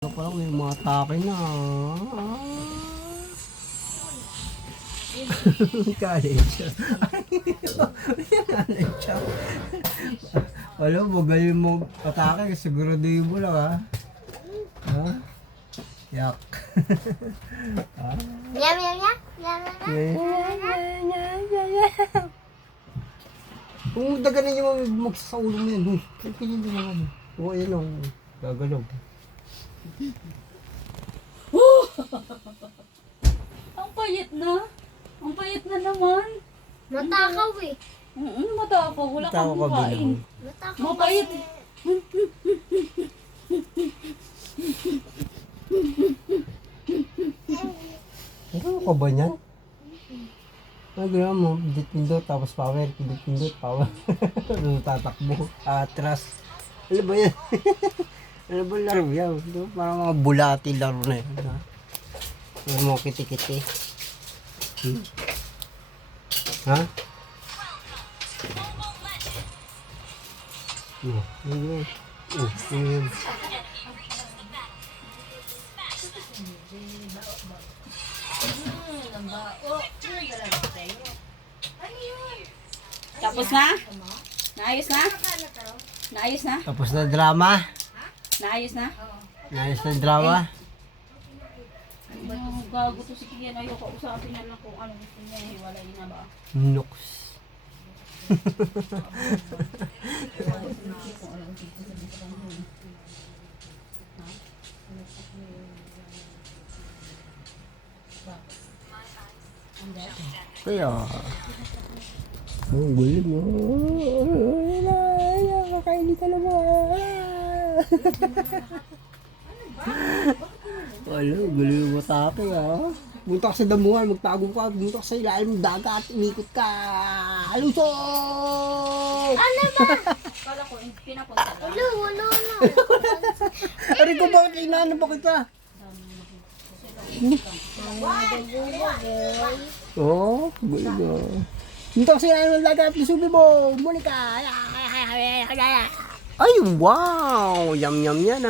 Ito pa lang may mga atake na. College. College. Alam mo, galing mo atake, siguraduhin mo lang ha. Ha? Yak. Ha? Yum, yum, yum. Yum, yum, yum. Kung daganan niyo magsasaulo mo yan, piliin din naman. Oo, yan o. Gagalaw. Ang payat na. Ang payat na naman. Matakaw eh. Matakaw. Wala kang makain. Matakaw Mapayat. Ano ka ba niyan? Ano ginawa mo? Pindot tapos power. Pindot power. Ano tatakbo? Atras. Ano ba yan? Ano ba laro yan? Parang mga bulati laro na yun. Ha? Ano mo kiti-kiti? Ha? Ano yun? Ano yun? Tapos na? Naayos na? Naayos na? Tapos na drama? Naayos na? Naayos na drama? Ano, gago to si Kian. Ayoko usapin na lang kung ano gusto niya. Hiwalay na ba? Noks. Kaya, gulo mo. Kakainin ka naman. Wala, gulo mo tape ha. Punta ka sa damuhan, magtago ka, punta ka sa ilalim ng dagat, umikot ka. Alusok! Ano ba? Kala ko, pinapunta lang. Wala. Aray ko, bakit inaano ba kita? Oo, gulo mo. Punta ka sa ilalim ng dagat, lisubi mo, Monica. Ay, wow! Yum yan